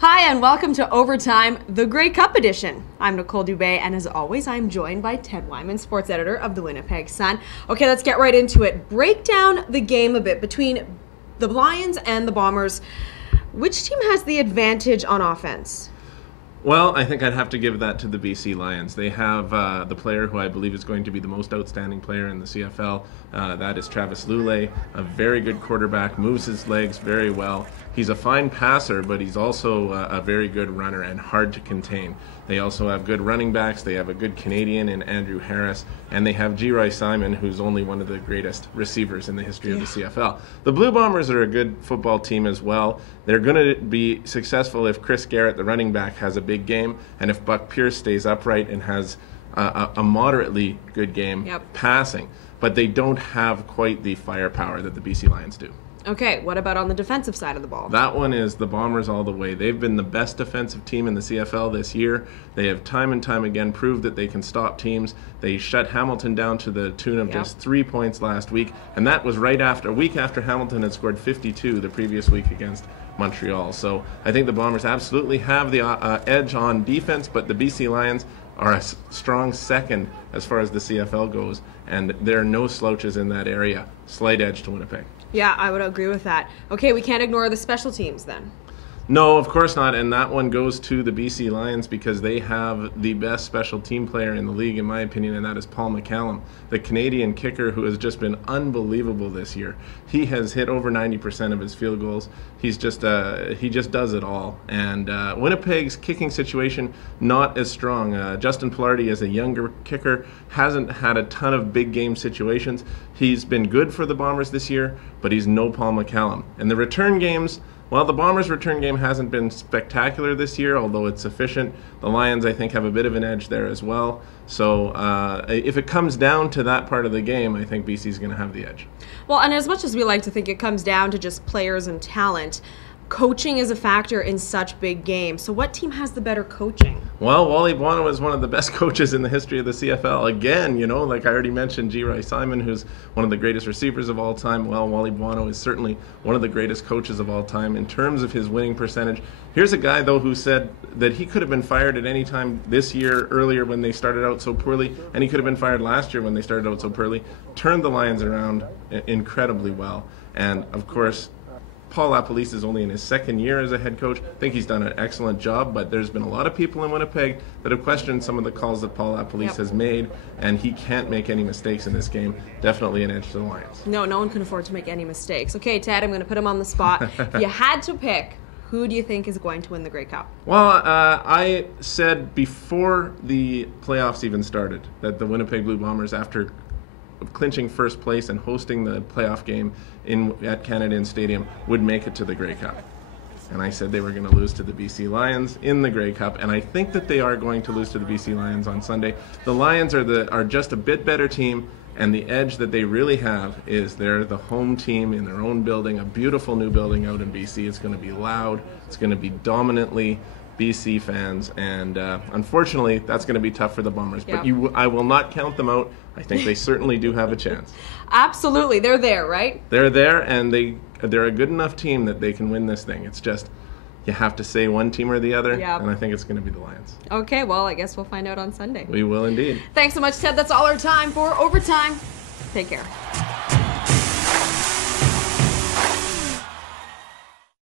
Hi, and welcome to Overtime, the Grey Cup edition. I'm Nicole Dubé, and as always, I'm joined by Ted Wyman, sports editor of the Winnipeg Sun. Okay, let's get right into it. Break down the game a bit between the Lions and the Bombers. Which team has the advantage on offense? Well, I think I'd have to give that to the BC Lions. They have the player who I believe is going to be the most outstanding player in the CFL. That is Travis Lulay, a very good quarterback, moves his legs very well. He's a fine passer, but he's also a very good runner and hard to contain. They also have good running backs. They have a good Canadian in Andrew Harris, and they have G. Simon, who's only one of the greatest receivers in the history of the CFL. The Blue Bombers are a good football team as well. They're going to be successful if Chris Garrett, the running back, has a big game, and if Buck Pierce stays upright and has a moderately good game passing. But they don't have quite the firepower that the BC Lions do. Okay, what about on the defensive side of the ball? That one is the Bombers all the way. They've been the best defensive team in the CFL this year. They have time and time again proved that they can stop teams. They shut Hamilton down to the tune of just 3 points last week, and that was a week after Hamilton had scored 52 the previous week against Montreal. So I think the Bombers absolutely have the edge on defense, but the BC Lions are a strong second as far as the CFL goes, and there are no slouches in that area. Slight edge to Winnipeg. Yeah, I would agree with that. Okay, we can't ignore the special teams then. No, of course not, and that one goes to the BC Lions because they have the best special team player in the league, in my opinion, and that is Paul McCallum, the Canadian kicker who has just been unbelievable this year. He has hit over 90% of his field goals. He just does it all. And Winnipeg's kicking situation, not as strong. Justin Pilardi is a younger kicker, hasn't had a ton of big game situations. He's been good for the Bombers this year, but he's no Paul McCallum. And the return games, well, the Bombers' return game hasn't been spectacular this year, although it's sufficient. The Lions, I think, have a bit of an edge there as well. So if it comes down to that part of the game, I think BC's going to have the edge. Well, and as much as we like to think it comes down to just players and talent, coaching is a factor in such big games. So what team has the better coaching? Well, Wally Buono is one of the best coaches in the history of the CFL. Again, you know, like I already mentioned, G. Simon, who's one of the greatest receivers of all time. Well, Wally Buono is certainly one of the greatest coaches of all time in terms of his winning percentage. Here's a guy, though, who said that he could have been fired at any time this year, earlier when they started out so poorly, and he could have been fired last year when they started out so poorly. Turned the Lions around incredibly well. And, of course, Paul LaPolice is only in his second year as a head coach. I think he's done an excellent job, but there's been a lot of people in Winnipeg that have questioned some of the calls that Paul LaPolice has made, and he can't make any mistakes in this game. Definitely an edge to the Lions. No one can afford to make any mistakes. Okay, Ted, I'm going to put him on the spot. If you had to pick, who do you think is going to win the Grey Cup? Well, I said before the playoffs even started that the Winnipeg Blue Bombers, after clinching first place and hosting the playoff game at Canadian Stadium, would make it to the Grey Cup. And I said they were going to lose to the BC Lions in the Grey Cup, and I think that they are going to lose to the BC Lions on Sunday. The Lions are just a bit better team, and the edge that they really have is they're the home team in their own building, a beautiful new building out in BC. It's going to be loud. It's going to be dominantly BC fans, and unfortunately, that's going to be tough for the Bombers. But I will not count them out. I think they certainly do have a chance. Absolutely. They're there, right? They're there, and they're a good enough team that they can win this thing. It's just you have to say one team or the other, and I think it's going to be the Lions. Okay, well, I guess we'll find out on Sunday. We will indeed. Thanks so much, Ted. That's all our time for Overtime. Take care.